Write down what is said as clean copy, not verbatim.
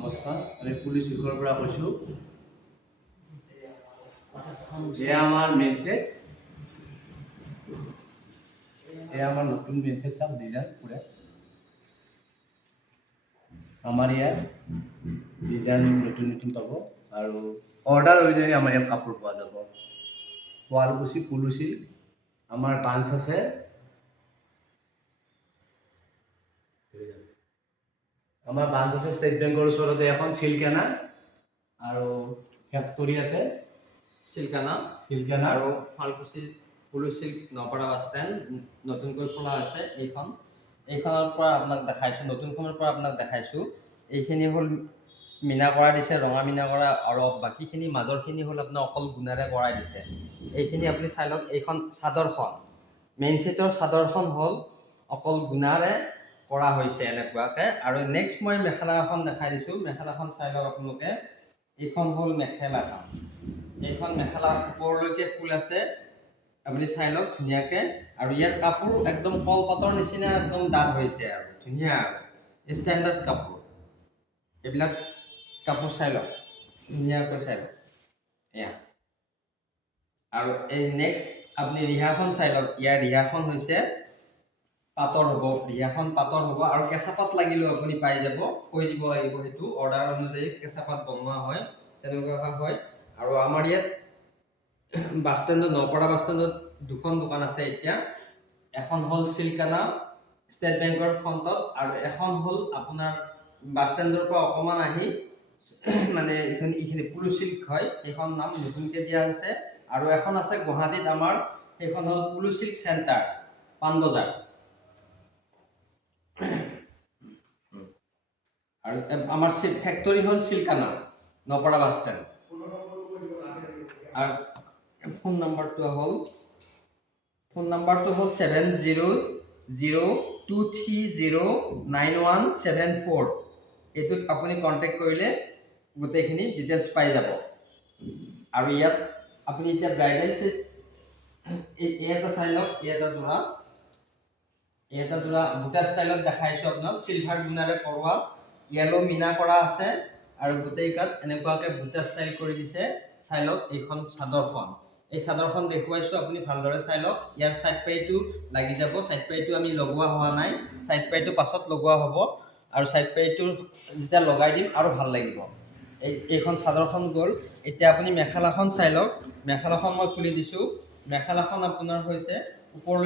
নমস্কাৰ, আমি পুলিচ উইকৰ পৰা কৈছোঁ। এয়া আমাৰ মেইন ছেট, এয়া আমাৰ নতুন মেইন ছেট চাওক ডিজাইন পুৰা। আমাৰ ইয়াত ডিজাইন নতুন নতুন পাব আৰু অৰ্ডাৰ অনুযায়ী আমাৰ ইয়াত কাপোৰ পোৱা যাব। শুৱালকুছি পুলুচি আমাৰ ব্ৰাঞ্চ আছে। আমাৰ ব্ৰাঞ্চ আছে ষ্টেট বেংকৰ ওচৰতে এখন চিলকানা আৰু ফেক্টৰী আছে চিলকানা আৰু শুৱালকুছি পুলুচি নপাৰা বাছ ষ্টেণ্ড নতুনকৈ খোলা হৈছে। এইখনৰ পৰা আপোনাক দেখাইছোঁ, নতুনখনৰ পৰা আপোনাক দেখাইছোঁ। এইখিনি হ'ল মীনা কৰাই দিছে, ৰঙা মীনা কৰা, আৰু বাকীখিনি মাজৰখিনি হ'ল আপোনাৰ অকল গুণাৰে কৰাই দিছে। এইখিনি আপুনি চাই লওক। এইখন চাদৰখন, মেইন ছেটৰ চাদৰখন হ'ল অকল গুণাৰে কৰা হৈছে এনেকুৱাকৈ। আৰু নেক্সট মই মেখেলা এখন দেখাই দিছোঁ। মেখেলাখন চাই লওক আপোনালোকে। এইখন হ'ল মেখেলাখন। এইখন মেখেলা ওপৰলৈকে ফুল আছে, আপুনি চাই লওক ধুনীয়াকৈ। আৰু ইয়াত কাপোৰ একদম কলপাতৰ নিচিনা একদম ডাঠ হৈছে আৰু ধুনীয়া আৰু ষ্টেণ্ডাৰ্ড কাপোৰ। এইবিলাক কাপোৰ চাই লওক, ধুনীয়াকৈ চাই লওক এয়া। আৰু এই নেক্সট আপুনি ৰিহাখন চাই লওক। ইয়াৰ ৰিহাখন হৈছে পাটৰ হ'ব, ৰিহাখন পাটৰ হ'ব। আৰু কেঁচা পাত লাগিলেও আপুনি পাই যাব, কৈ দিব লাগিব, সেইটো অৰ্ডাৰ অনুযায়ী কেঁচা পাত বনোৱা হয়, তেনেকুৱা হয়। আৰু আমাৰ ইয়াত বাছ ষ্টেণ্ডত, নপাৰা বাছ ষ্টেণ্ডত দুখন দোকান আছে এতিয়া। এখন হ'ল চিলকানা ষ্টেট বেংকৰ ফ্ৰণ্টত, আৰু এখন হ'ল আপোনাৰ বাছ ষ্টেণ্ডৰ পৰা অকণমান আহি মানে এইখিনি পুলুচ চিল্ক হয়, সেইখন নাম নতুনকৈ দিয়া হৈছে। আৰু এখন আছে গুৱাহাটীত আমাৰ, সেইখন হ'ল পুলুচ চিল্ক চেণ্টাৰ পাণবজাৰ। আৰু আমাৰ ফেক্টৰী হ'ল চিলকানা নপাৰা বাছ ষ্টেণ্ড। আৰু ফোন নম্বৰটো হ'ল 7002309174। এইটোত আপুনি কণ্টেক্ট কৰিলে গোটেইখিনি ডিটেইলছ পাই যাব। আৰু ইয়াত আপুনি এতিয়া ব্ৰাইডেল ছেট এটা চাই লওক। এটা যোৰা বুটা ষ্টাইলত দেখাইছোঁ আপোনাক, চিলভাৰ গুণাৰে কৰোৱা, য়েলো মীনা কৰা আছে। আৰু গোটেই গাত এনেকুৱাকৈ বুটা ষ্টাইল কৰি দিছে। চাই লওক এইখন চাদৰখন। এই চাদৰখন দেখুৱাইছোঁ, আপুনি ভালদৰে চাই লওক। ইয়াৰ ছাইড পাইটো লাগি যাব, ছাইড পাইটো আমি লগোৱা হোৱা নাই, ছাইড পাইটো পাছত লগোৱা হ'ব। আৰু ছাইড পাইটো যেতিয়া লগাই দিম আৰু ভাল লাগিব। এইখন চাদৰখন গ'ল। এতিয়া আপুনি মেখেলাখন চাই লওক। মেখেলাখন মই খুলি দিছোঁ। মেখেলাখন আপোনাৰ হৈছে ওপৰলৈ